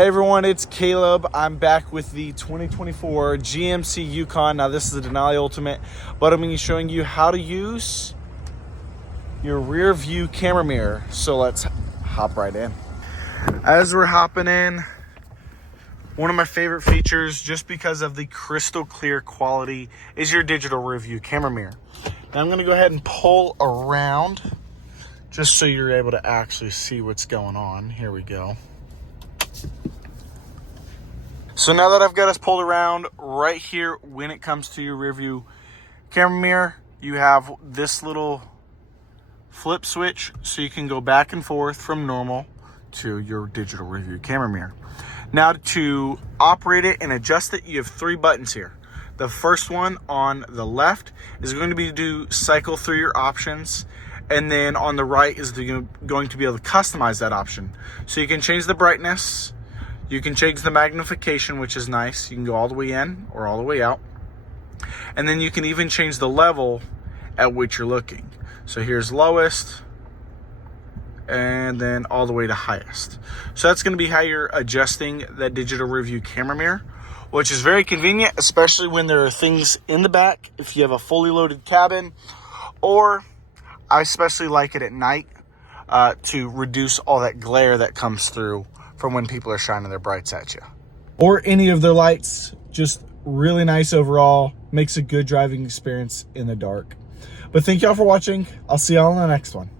Hey everyone, it's Caleb. I'm back with the 2024 GMC Yukon. Now this is a Denali Ultimate, but I'm going to be showing you how to use your rear view camera mirror. So let's hop right in. As we're hopping in, one of my favorite features, just because of the crystal clear quality, is your digital rear view camera mirror. Now I'm going to go ahead and pull around just so you're able to actually see what's going on. Here we go. So now that I've got us pulled around, right here, when it comes to your rear view camera mirror, you have this little flip switch so you can go back and forth from normal to your digital rear view camera mirror. Now to operate it and adjust it, you have three buttons here. The first one on the left is going to be to cycle through your options, and then on the right is going to be able to customize that option. So you can change the brightness, you can change the magnification, which is nice. You can go all the way in or all the way out. And then you can even change the level at which you're looking. So here's lowest, and then all the way to highest. So that's going to be how you're adjusting that digital rear view camera mirror, which is very convenient, especially when there are things in the back, if you have a fully loaded cabin, or I especially like it at night to reduce all that glare that comes through from when people are shining their brights at you. Or any of their lights. Just really nice overall. Makes a good driving experience in the dark. But thank y'all for watching. I'll see y'all on the next one.